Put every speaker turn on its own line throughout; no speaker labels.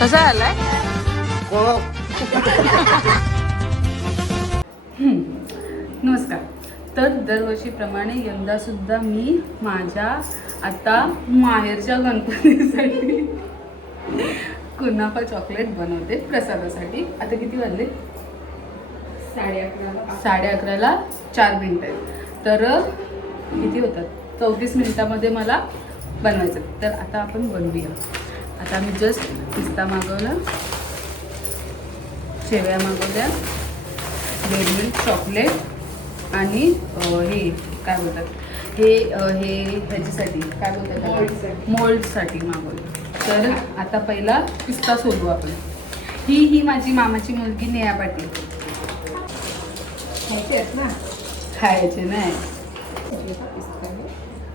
कसा आलाय नमस्कार. तर दरवर्षीप्रमाणे यंदा सुद्धा मी माझ्या आता माहेरच्या गणपतीसाठी कुनाफा चॉकलेट बनवते प्रसादासाठी. आता किती वाजले?
साडे अकरा
साडे अकराला चार मिनिटं आहेत. तर किती होतात? चौतीस मिनिटामध्ये मला बनवायचं. तर आता आपण बनवूया. आता मी जस्ट पिस्ता मागवला. शेवया मागवल्या. डेअरी मिल्क चॉकलेट आणि हे काय बोलतात? हे हे ह्याच्यासाठी काय बोलतात
मोल्डसाठी.
मागवलं. तर आता पहिला पिस्ता सोडू आपण. ही ही माझी मामाची मुलगी नेहा पाटील.
खायचे आहेत ना?
खायचे नाही.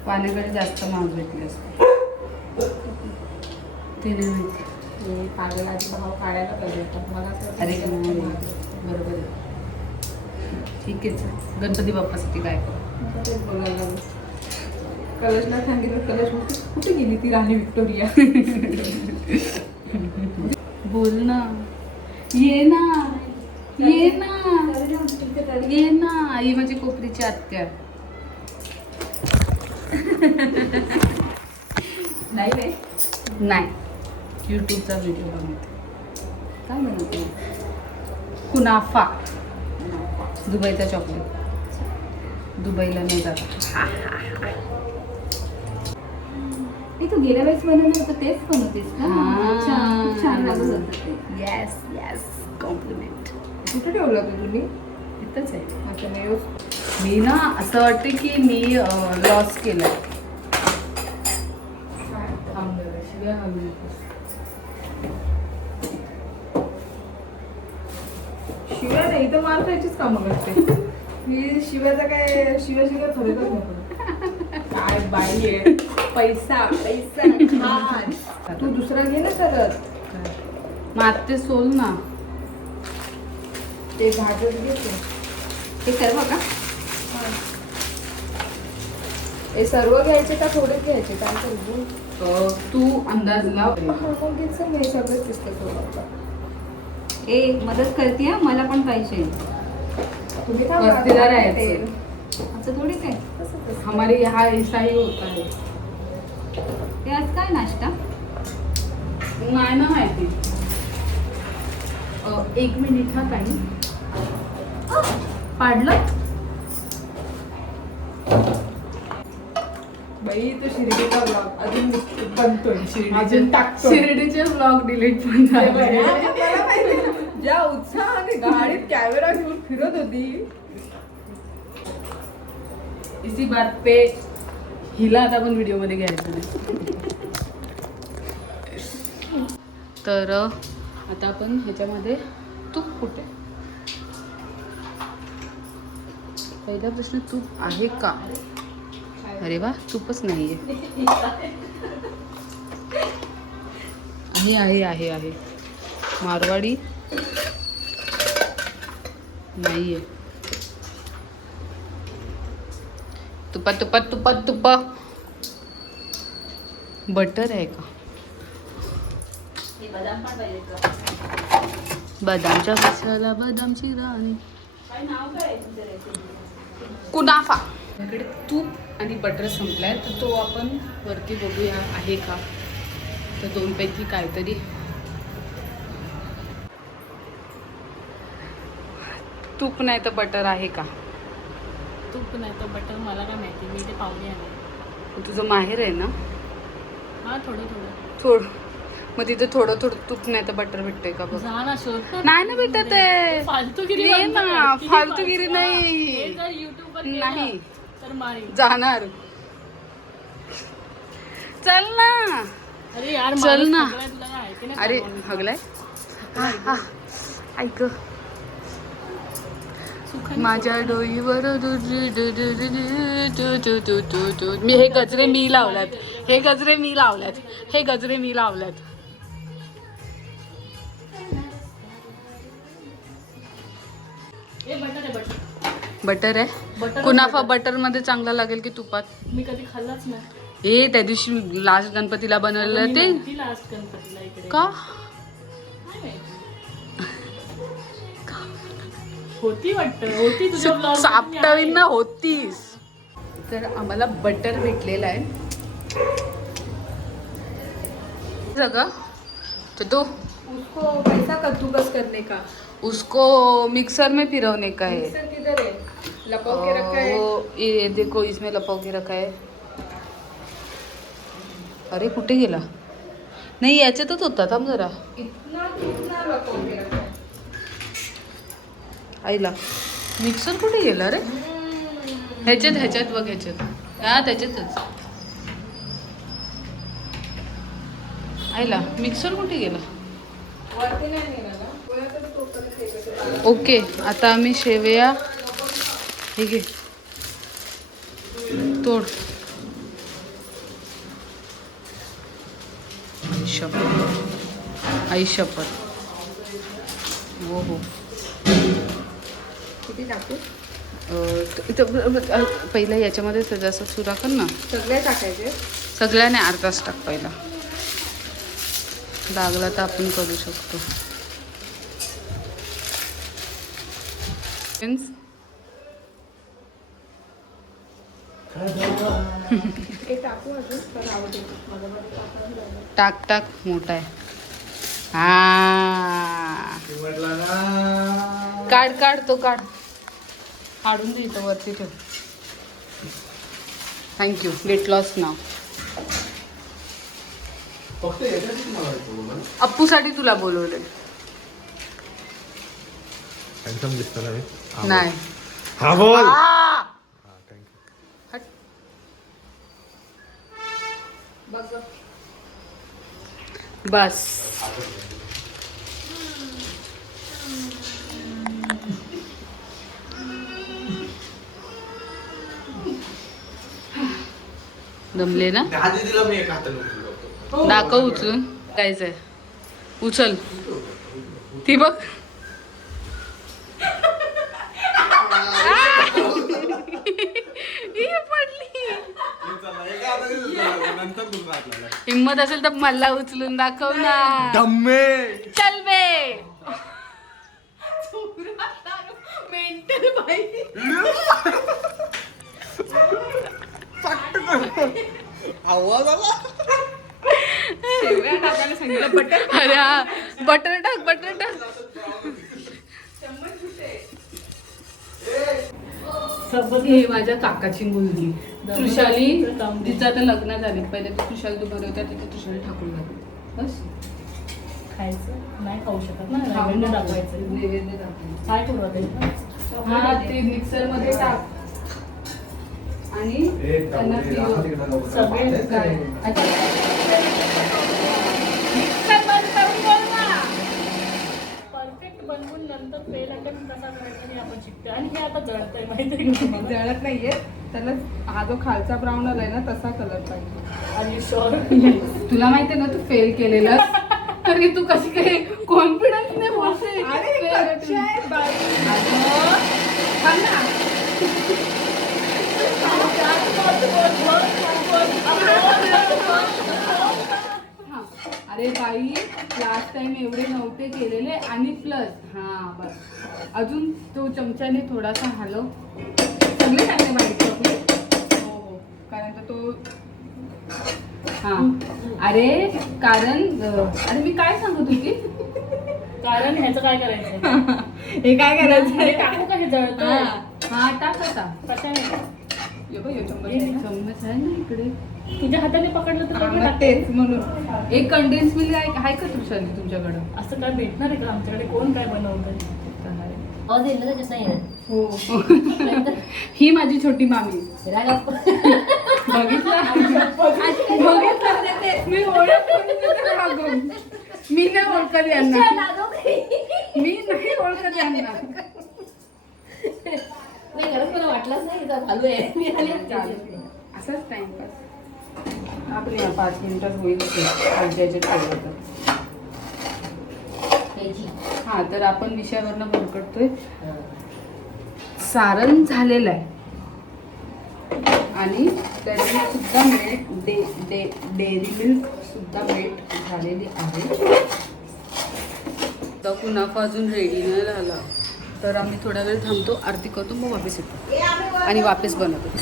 पाण्याकडे जास्त महाग भेटले असते ते नाही माहिती.
हे पागल आधी भाव काढायला पाहिजे होता. मला असं
अरे नाही.
आहे.
बरोबर आहे. ठीक आहे चल. गणपती बाप्पासाठी काय करू?
मला तेच बोलायला लागलं. कलशला सांगितलं कलश म्हणते, कुठे गेली ती राणी विक्टोरिया?
बोल ना. ये ना. ये ना. ये ना. आई माझी कोपरीची आत्या.
नाही नाही.
नाही यूट्यूबचा व्हिडिओ बनवते. काय बनवते? कुनाफा. दुबईचा चॉकलेट दुबईला नाही जात.
ए, तू गेल्या वेळेस बनवलं होतं तेच बनवतेस का? छान लागत होतं
येस येस कॉम्प्लिमेंट
कुठे ठेवलं होतं तुम्ही?
इथंच आहे.
असं मी रोज
मी ना असं वाटते की मी लॉस केलं शिव्या
नाही तर मार खायचीच कामं करते. मी शिव्याचा काय शिव्या शिव्या नको काय बाई आहे. पैसा पैसा तू दुसरा घे ना करत
मग आत्ते सोल ना.
ते घाटच घेते
हे सर्व का
हे सर्व घ्यायचे का थोडे घ्यायचे? काय
अ, तू अंदाज लाव.
मग घ्यायचं मी सगळंच दिसतं थोडं
ए मदत करते हा मला पण पाहिजे.
तुम्ही काय?
असं थोडी काय
तसं तसं.
हमारे ही होता है.
ते आज काय नाश्ता?
नाही ना माहिती अ, एक मिनिट हा काही पाडलं?
बाई तो शिर्डीचा ब्लॉग अजून बनतोय अजून टाकतोय.
शिर्डीचे ब्लॉग डिलीट पण झाले.
ज्या उत्साहाने गाडीत कॅमेरा घेऊन फिरत होती.
इसी बात पे हिला आता पण व्हिडिओमध्ये घ्यायचं तर आता आपण ह्याच्यामध्ये तूप कुठे? पहिला प्रश्न तूप आहे का? अरे वा तूपच नाही आहे आहे आहे आहे. मारवाडी आहे तुपा तुपा तुपा तुपा. बटर आहे का? बदामच्या मसाला बदामची राणी. कुनाफा. आपल्याकडे तूप आणि बटर संपलाय तर तो आपण वरती बघूया आहे का? तर दोनपैकी काहीतरी. तूप नाही तर बटर आहे का?
तूप नाही तर बटर मला काय माहिती मी ते पाहुणे आले
तुझं माहेर आहे ना?
हा थोडं थोडं.
थोडं मग तिथे थोडं थोडं तूप नाही तर बटर भेटतंय का बघ. नाही ना भेटत आहे.
फालतूगिरी
नाही. नाही. जाणार चल ना
अरे यार
चल ना अरे हगलाय ऐक माझ्या डोईवर मी हे गजरे मी लावल्यात हे गजरे मी लावल्यात हे गजरे मी लावल्यात
बटर आहे. बटर
कुनाफा बटर. मध्ये चांगला लागेल की तुपात?
मी कधी खाल्लाच नाही.
ए त्या दिवशी लास्ट गणपतीला बनवलेलं ते.
लास्ट गणपतीला इकडे.
का?
काय माहिती. होती वाटतं. होती तुझ्या vlog मध्ये. मी
सापटावीन ना. होतीस. तर आम्हाला बटर भेटलेला आहे. सगळं तो.
उसको कैसा कद्दूकस करने का.
उसको मिक्सर में फिरवने का है।
मिक्सर किधर है? लपक के रखा है?
वो ये देखो इसमें लपव के रखा है। अरे कुठे गेला? नाही याच्यातच होता थांब जरा.
इतना कितना लपक के रखा है?
आईला मिक्सर कुठे गेला रे? ह्याच्यात ह्याच्यात बघ ह्याच्यात. हा त्याच्यातच. आईला मिक्सर कुठे गेला?
वरती नाही निघाला कोणाकडे तो परत हे करतो.
ओके आता आम्ही शेवया. हे घे. तोड. शपथ. आई शपथ. हो हो.
किती टाकू?
पहिलं याच्यामध्ये जसं सुरा कर ना.
सगळे टाकायचे?
सगळ्याने अर्धाच टाक पहिला. लागला तर आपण करू शकतो.
हे टाकू
टाक मोठा आहे. हा. काढ काढ तो काढ. काढून दे इथं वरती ठेव. थँक्यू गेट लॉस नाव अप्पूसाठी तुला बोलवले
हँडसम दिसतं ना मी?
नाही.
हा बोल.
बस. दमले ना. दाखव उचलून. जायचंय उचल. ती बघ ही पडली हिम्मत असेल तर मला उचलून दाखव ना.
डम्मे
चल बे.
मेंटल बाई.
आवाज आला
अरे हा बटर टाक बटर टाक. ही माझ्या काकाची मुलगी.
दे.
तिचं आता लग्न झाले पहिले तर त्रुशाली तू बरं होत्या तिथे त्रुशाली ठाकून झाली बस
खायचं नाही खाऊ शकत ना नैवेद्य
दाखवायचं.
दाखवायचं
नैवेद्य दाखवायचं.
काय करू आता इथं?
हा ते मिक्सरमध्ये टाक आणि त्यांना.
सगळे
काय?
बनवून नंतर फेल अटेम्प्ट कसा करायचा हे आपण शिकतो आणि हे आता माहिती आहे तुम्हाला
जळत नाहीये त्याला हा जो खालचा ब्राऊन आलाय ना तसा कलर पाहिजे.
तुला माहितीये ना तू फेल केलेलं तरी तू कशी काही कॉन्फिडन्स नाही बोलते
अरे.
हा. अरे बाई लास्ट टाइम एवढे नव्हते केलेले आणि प्लस हा बस. अजून तो चमच्याने थोडासा हलव. सगळे चॉकलेट हो हो कारण तर तो हा. अरे कारण अरे मी काय सांगत होती
कारण ह्याचं काय करायचं
हे काय
हे
करायचं
टाकू का हे जळतंय?
हा, टाक आता
कशाने
बघ, चम्मच आहे ना.
चम्मच आहे ना इकडे.
तुझ्या हाताने पकडलं तर
हा,
पकडलं
मग
टाकते.
तेच म्हणून.
एक कंडेन्स मिल्क आहे आहे का तुमच्या तुमच्याकडं?
असं काय भेटणार आहे का? आमच्याकडे कोण काय बनवतंय
आवाज येईल ना त्याच्यात नाही येणार.
हो. ही माझी छोटी मामी. बघितलं? बघितलं. मी ओळख नाही ओळखत यांना. मी नाही ओळखत यांना.
नाही खरंच मला वाटलंच नाही चालू आहे. मी आली.
असाच टाइमपास आपण या पाच मिनिटात होईल. आज्याच्या ठेवलं तर हा तर आपण विषयावरनं भरकटतोय. सारण झालेलं आहे. आणि त्याची सुद्धा मेट डे डे डेअरी मिल्क सुद्धा मेट झालेली आहे. तर कुनाफा अजून रेडी नाही झाला तर आम्ही थोडा वेळ थांबतो. आरती करतो मग वापस येतो. आणि वापस बनवतो.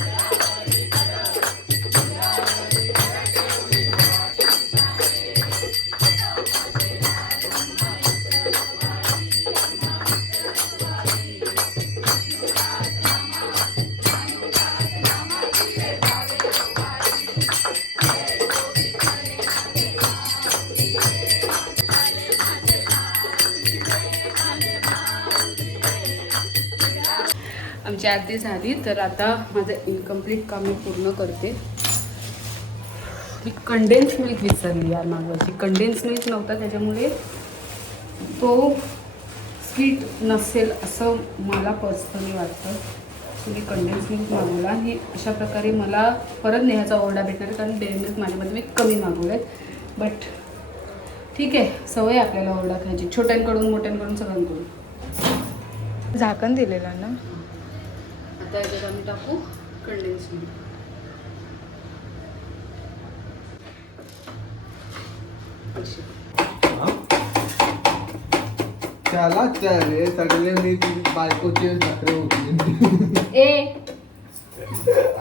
आमची आरती झाली तर आता माझं इनकम्प्लीट काम मी पूर्ण करते. मी कंडेन्स मिल्क विसरली यार मागवायची कंडेन्स मिल्क नव्हता त्याच्यामुळे तो स्वीट नसेल असं मला पर्सनली वाटतं. मी कंडेन्स मिल्क मागवला. आणि अशा प्रकारे मला परत नेहाचा ओरडा भेटणार आहे कारण डेअरी मिल्क माझ्यामध्ये मी कमी मागवले बट ठीक आहे सवय आहे आपल्याला ओरडा खायची. छोट्यांकडून मोठ्यांकडून सगळ्यांकडून.
झाकण दिलेलं ना?
आता याच्यात आम्ही टाकू कंडेन्स मिल्क.
त्याला रे सगळे मी बायकोचे नखरे होती
ए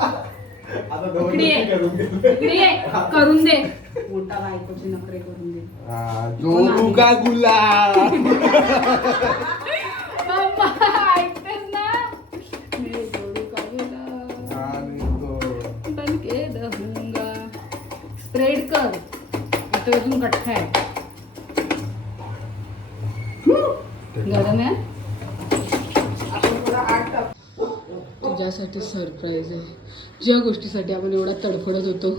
आता
इकडे ये.
करून घे.
इकडे ये. करून दे मोठा बायकोचे नखरे करून दे
हा, जोरू का गुलाब
इथं अजून कठ्ठा आहे. गरम आहे तुझ्यासाठी सरप्राईज आहे. ज्या गोष्टीसाठी आपण एवढा तडफडत होतो.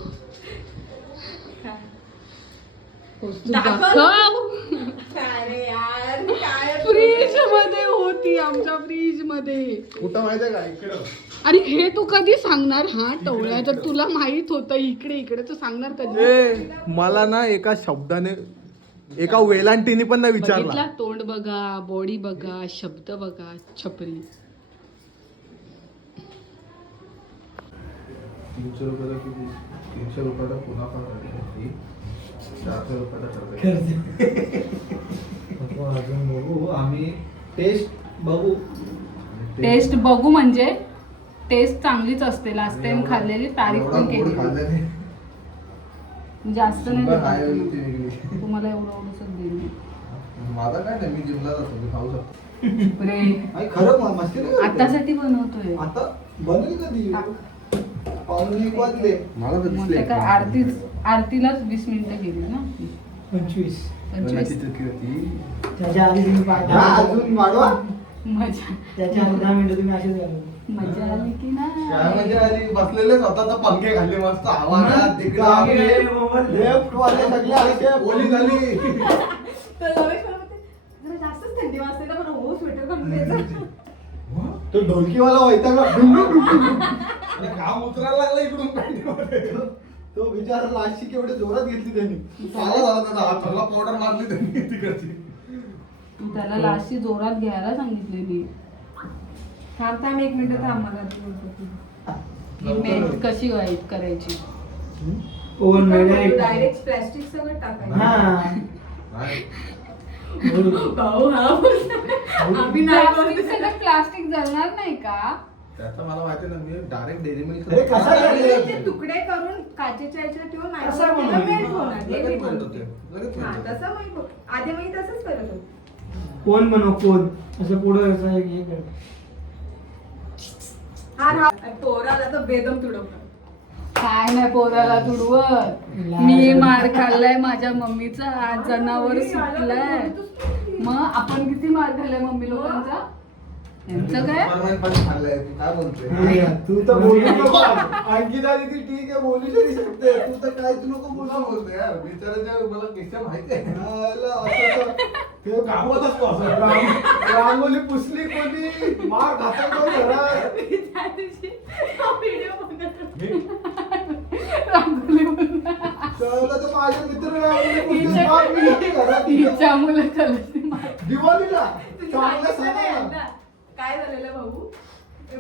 फ्रीजमध्ये होती आमच्या फ्रीजमध्ये.
कुठं माहितीये का? इकडं.
आणि हे तू कधी सांगणार? हा टवळ्या तर तुला माहीत होतं इकडे इकडे तू सांगणार कधी?
ए मला ना एका शब्दाने एका वेलांटीने पण नाही
बघितला
विचारला
तोंड बघा बॉडी बघा शब्द बघा छपरी.
तीनशे रुपयाला किती? तीनशे रुपयाला पुन्हा पण चारशे रुपयाला
अजून बघू. आम्ही टेस्ट बघू.
टेस्ट बघू म्हणजे? टेस्ट चांगलीच असते. लास्ट टाइम खाल्लेली तारीफ पण केली. जास्त नाही. तुम्हाला एवढं एवढंच देईन
माझा काय नाही मी जिमला जातो मी खाऊ शकतो.
रे.
आई खरं मस्ती.
आतासाठी बनवतोय.
आता बनेल कधी?
आरतीच आरतीलाच वीस मिनिटं गेली ना?
पंचवीस. त्याच्या आधी तुम्ही
अजून वाढवा.
मजा.
त्याच्या आधी दहा मिनिटं तुम्ही असेच.
मजा आली की
काय म्हणजे
नाही
आधी बसलेले स्वतः पंखे मस्त आवाजात
गावी
तिकडे
लेफ्ट वाले सगळे
ओली झाली.
जास्तच थंडी वाजते ना पण हो स्वेटर घालून द्यायचं
तो ढोलकीवाला व्हायचा का
घाम उतरायला लागला इकडून पॅन्टीमध्ये.
तो बिचारा लाशी केवढे जोरात घेतली त्यांनी.
चालत आला त्याचा हात पावडर मारली त्यांनी तिकडची.
तू त्याला लाशी जोरात घ्यायला सांगितलेली.
थांब थांब एक मिनिट थांब मला ती.
ही. मेथ कशी वाईट करायची?
ओव्हनमध्ये
डायरेक्ट प्लॅस्टिक सगळं टाकायचं.
हा.
भाऊ हा आम्ही नाही
प्लास्टिक सगळं प्लास्टिक जळणार नाही का?
त्याचं मला माहिती ना मी डायरेक्ट डेअरी मिल्क
अरे कसा
ते तुकडे करून काचेच्या ह्याच्यात ठेवून नाही
कसं
तर
बनवलं?
मेल्ट होणार ते मी
लगेच मेल्ट
बनवते.
होते लगेच
हा
मेल्ट होते.
तसं मी आधी मी तसंच करत होते.
कोण बनव कोण? असं पुढं असं हे कर.
हा पोराला तर बेदम तुडवतात.
काय नाही पोराला तुडवत. मी मार खाल्लाय माझ्या मम्मीचा आज जनावर सुटलाय. मग आपण किती मार खाल्लाय मम्मी लोकांचा? यांचं काय?
तू काय बोलते
नाही का?
तू तर बोलू नको. आणखी झाली ती ठीक आहे बोलू तरी शकते. तू तर काय तू नको
तुला
बोलू.
बोलते यार बिचाराच्या मला किस्सा माहिती आहे.
आला, असं तर- ते गावात असतो असं. रांग- रांगोली पुसली कोणी? मार घातक घरात. तर माझे मित्र रांगोली पुसली, मार मी घातली घरात.
तिच्या मुलं चलती मार.
दिवाळीला
तुझी
चांगल्या
काय झालेलं भाऊ?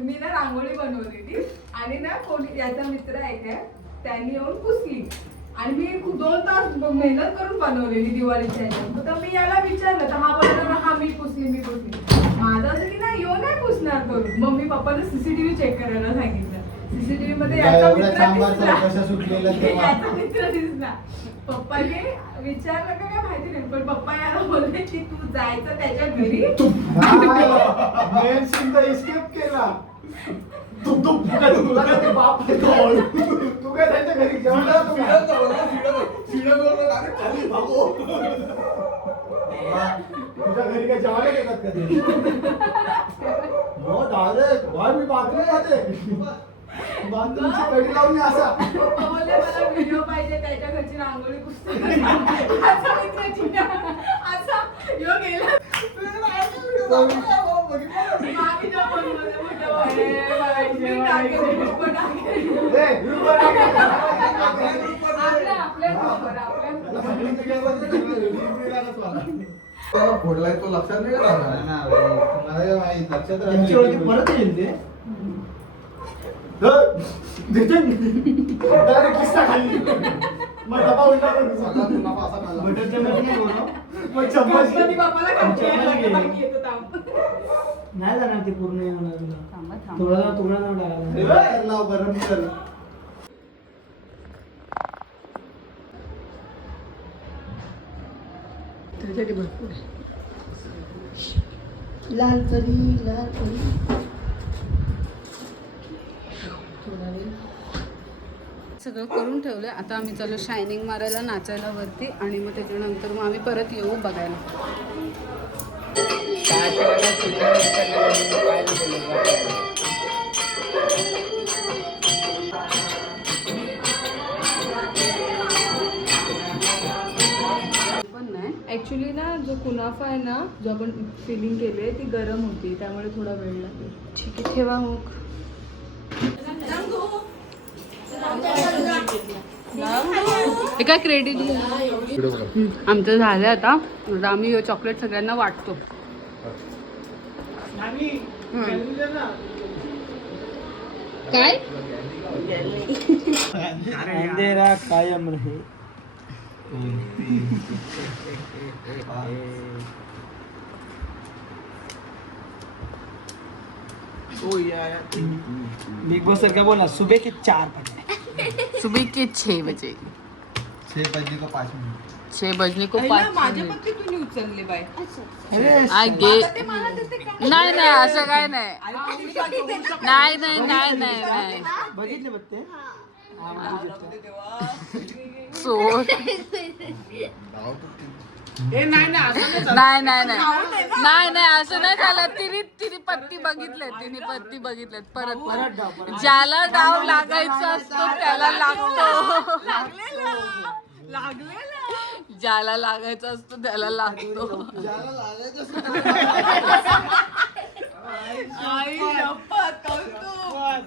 मी ना रांगोळी बनवलेली आणि ना कोणी याचा मित्र आहे काय त्यांनी येऊन पुसली. आणि मी दोन तास मेहनत करून बनवलेली दिवाळीच्या ह्याच्यात. तर मी याला विचारलं तर हा बोलला हा मी पुसली मी पुसली. माझं असं की नाही यो नाही पुसणार करून. मग मी पप्पाला सीसीटीव्ही चेक करायला सांगितलं. सीसीटीव्ही मध्ये याचा मित्र दिसला. पप्पाने विचारलं का काय माहिती नाही पण पप्पा याला बोलले की तू जायचं त्याच्या घरी.
मेन सीन तर escape केला. तू तू तुला काय ते बाप आहे तो? तू काय त्यांच्या घरी जेवण तू तुझ्या घरी काय जेवायला येतात का ते? हो डायरेक्ट भाई मी कडी असा.
पप्पा बोलले व्हिडिओ रांगोळी पुस्तक असा मित्राची असा यो गेला मामी जो पण बोलले, मोठं भाऊ. मी टाकेल, पप्पा टाकेल.
ए, group वर टाक.
आपल्या आपल्या group वर, आपल्या
त्याला फोडलाय तो लक्षात नाही राहणार
त्यांची. ओळखी परत येईल ते
डायरेक्ट किस्सा खाली मग डबा उलटा करून
सगळा असा खाल्ला.
बटर नाही बोललो
मग
बाप्पाला
गेली.
येतो
नाही जाणार ते पूर्ण येणार तुला
थांबा थांबा
थोडा तुकडा नाव टाकायला
बटर लाव गरम कर
लाल करी लाल करी
सगळं करून ठेवलंय. आता आम्ही चालू शायनिंग मारायला नाचायला वरती आणि मग त्याच्यानंतर मग आम्ही परत येऊ बघायला. पण नाही. ऍक्च्युली ना जो कुनाफा आहे ना जो आपण फिलिंग केली आहे ती गरम होती. त्यामुळे थोडा वेळ लागेल. ठीक आहे ठेवा मग. हे काय क्रेडिट. आमचं झालं आता. आता आम्ही चॉकलेट सगळ्यांना वाटतो. काय?
अंधेरा कायम रहे बिग बॉस क्या बोला सुबह के चार बजे.
सुबह के छह बजे.
छह बजे का पाच मिनिट।
छह बजने को पाच
माझ्या पण ते तुम्ही उचलले बाय
आय गे नाही नाही असं काय नाही. नाही नाही नाही नाही नाही.
बघितले
सो नाही नाही नाही नाही नाही असं नाही झालं तिने तिने पत्ती बघितले तिने पत्ती बघितलेत परत परत. ज्याला डाव लागायचा असतो त्याला लागतो. ज्याला लागायचा असतो त्याला लागतो.
आई शपथ, कौतुक.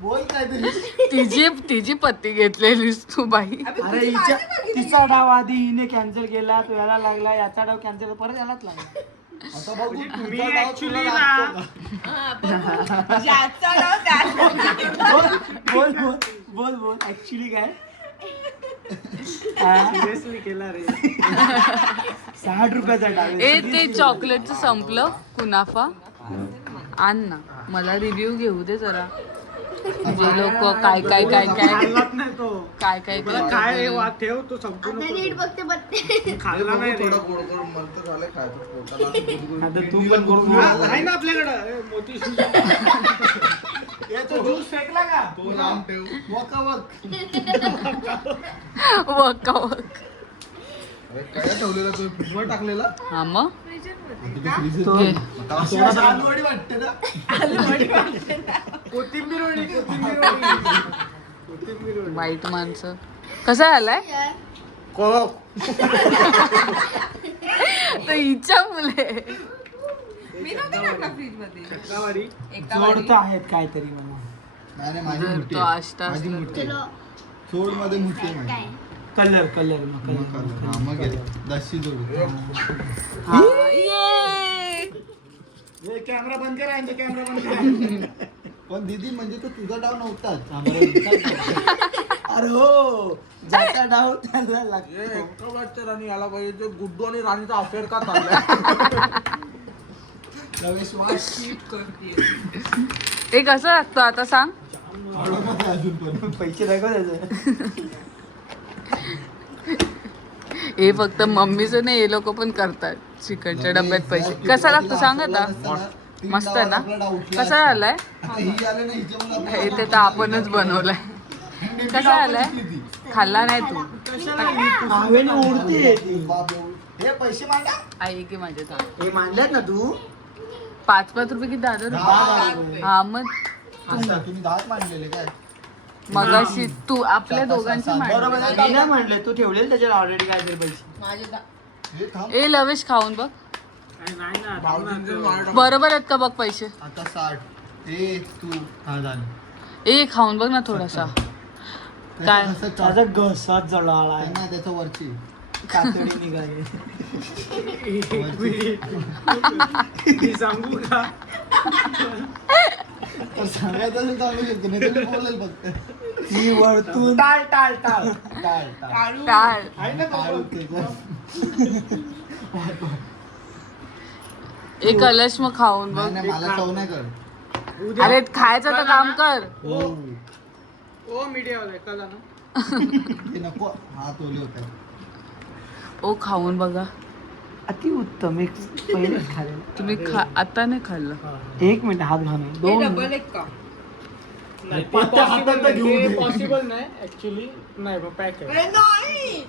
बोल काय तरी.
तिची तिची पत्ती घेतलेलीस तू बाई.
अरे हिच्या तिचा डाव आधी हिने कॅन्सल केला तो याला लागला याचा डाव कॅन्सल परत यालाच लागला.
आता बघू?
हा, त्याला.
बोल बोल बोल बोल ऍक्च्युली काय? सिरियसली केला रे साठ रुपयाचा डाव.
ए ते चॉकलेटचं संपलं. कुनाफा. आण ना मला रिव्ह्यू घेऊ दे जरा. जे लोक काय काय काय काय.
खाल्लाच नाही तो.
काय काय
मला काय. वा ठेव तो संपूर्ण तो. खाल्ला नाही रे
थोडा गोड गोड मला तर झालंय खायचं पोटाला असं गुदगुद.
आता तू पण करून आहे ना आपल्याकडं. मोती तो ज्यूस फेकला का?
तो लांब ठेव.
वका वक.
वक वक.
अरे काय ठेवलेला तू फ्रीजवर टाकलेला?
हा मग?
तो
घे.
अशी अशी आलूवडी वाटते ना.
कोथिंबीर वडी कोथिंबीर वडी. कोथिंबीर वडी.
वाईट माणसं. कसा आलाय? तर हिच्या मुले.
मी नव्हते टाकला फ्रीजमध्ये
टक्कावारी
एका
जोड तर आहेत काहीतरी मला
नाही नाही माझी
जर
मोठी
तो
आहे.
आष्टा
माझी
असला
मोठी आहे. सोडमध्ये मोठी आहे माझी.
कलर कलर मग
मग
कलर.
कलर. हा, मग गेलं. दसची जोडी.
हा, ये.
कॅमेरा बंद करा यांचा कॅमेरा बंद करा.
पण दीदी म्हणजे तो तुझा डाव नव्हताच आम्हाला विचार कर.
अरे हो. ज्याचा डाव त्याला लागतो.
आणि याला पाहिजे. गुड्डू आणि राणीचा अफेअर का चाललाय?
ते कसं लागतं आता सांग.
अजून पण
पैसे
हे फक्त मम्मीचं नाही हे लोक पण करतात. चिकनच्या डब्यात पैसे. कसा लागतो सांग आता? मस्त आहे ना? कसा आलाय?
ही आले ना हिच्यामुळे
हे ते तर आपणच बनवलंय. कसा आलाय? खाल्ला नाही तू.
हवेने उडते ती.
हे पैसे मांडा.
आई की माझे थांब.
हे मांडल्यात ना तू?
पाच पाच रुपये किती दादा
दहा
हा मग
तुम्ही दहाच मांडलेले काय?
मगाशी तू आपल्या दोघांची मांडली.
आहे मी नाही मांडले तू ठेवलेल त्याच्यावर ऑलरेडी काय तरी पैसे.
हे थांब.
ए लवेश खाऊन बघ. बरोबर आहेत का बघ पैसे?
आता साठ. ए तू हा झालं.
ए खाऊन बघ ना थोडासा.
त्याचं
काय?
कसं चाट-
माझा घसाच जळाला आहे.
वरची.
कातडी निघाली
वरची.
सांगू का
सांगायचं असेल तर सांगू शकतो नाही तर मी बोलेल फक्त
मी वरतून टाळ टाळ टाळ
टाळ टाळ
टाळ
टाळ त्याचं.
एक कलश मग खाऊन बघ
मला चव नाही कर
अरे खायचं तर काम कर
हो
ओ मीडिया वाला कला ना
नको हात ओले होते
ओ खाऊन बघा.
अति उत्तम. एक पहिले खाल्लं.
तुम्ही खा आता नाही खाल्लं?
एक मिनिट हात घालून. दोन
पत्त्या हातात तर घेऊन दे.
पॉसिबल नाही ऍक्च्युली नाही पॅक आहे.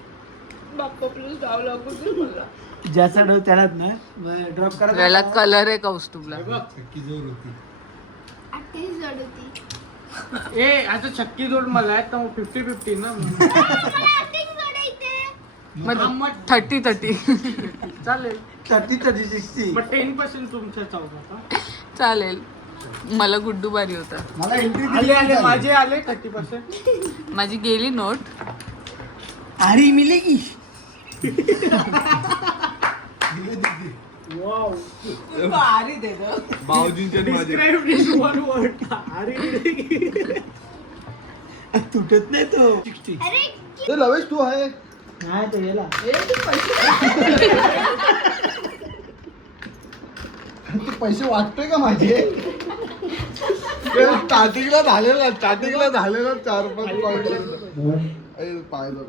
ज्याचा डो त्यालाच नाही ड्रॉप करा.
कलर आहे कौस्तुभला
चक्की जोर होती.
ए आता छक्की जोड मला आहे तर फिफ्टी फिफ्टी ना.
मग थर्टी थर्टी
चालेल. थर्टी थर्टी सिक्स्टी मग टेन पर्सेंट तुमच्या चौकात
चालेल. मला गुड्डू बारी होता.
मला एंट्री
आले आले माझे आले थर्टी पर्सेंट
माझी गेली नोट
अरे मिलेगी वाव
भाऊजींचे आणि माझे.
Describe this one word. अरे तुटत नाही तो. सिक्स्टी
ते लवेश तू आहे?
नाही तो
पैसे वाटतोय का माझे? स्टार्टिंगला झालेला स्टार्टिंगला झालेला चार पाच पॉईंट पाहिलं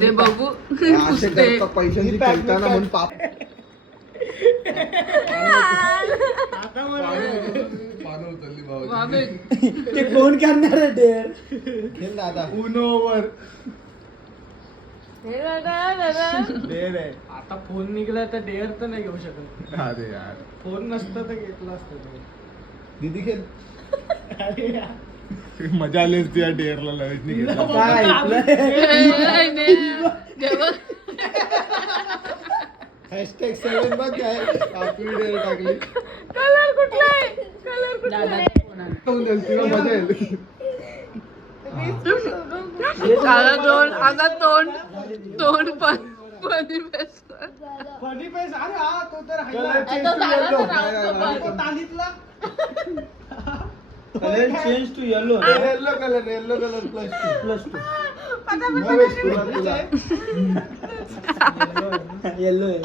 ते बघू.
असे करता पैशांची खेळताना म्हणून पाप.
बाबे,
ते कोण करणार आहे डेअर
खेळ दादा
उनोवर
डेअर आहे. आता फोन निघला तर डेअर तर नाही घेऊ शकत.
अरे यार.
फोन नसतं तर घेतला असतं.
दीदी खेळ.
अरे यार.
मजा आली असती या डेअरला घेतला
काय
ए, नाही.
हॅशटॅग सेवन बघ काय. आपली डेअर टाकली.
अगं तोंड अगं तोंड तोंड पण पण
फनी पेस अरे हा तो तर colour change to yellow
yellow colour yellow colour plus two
plus two yellow आहे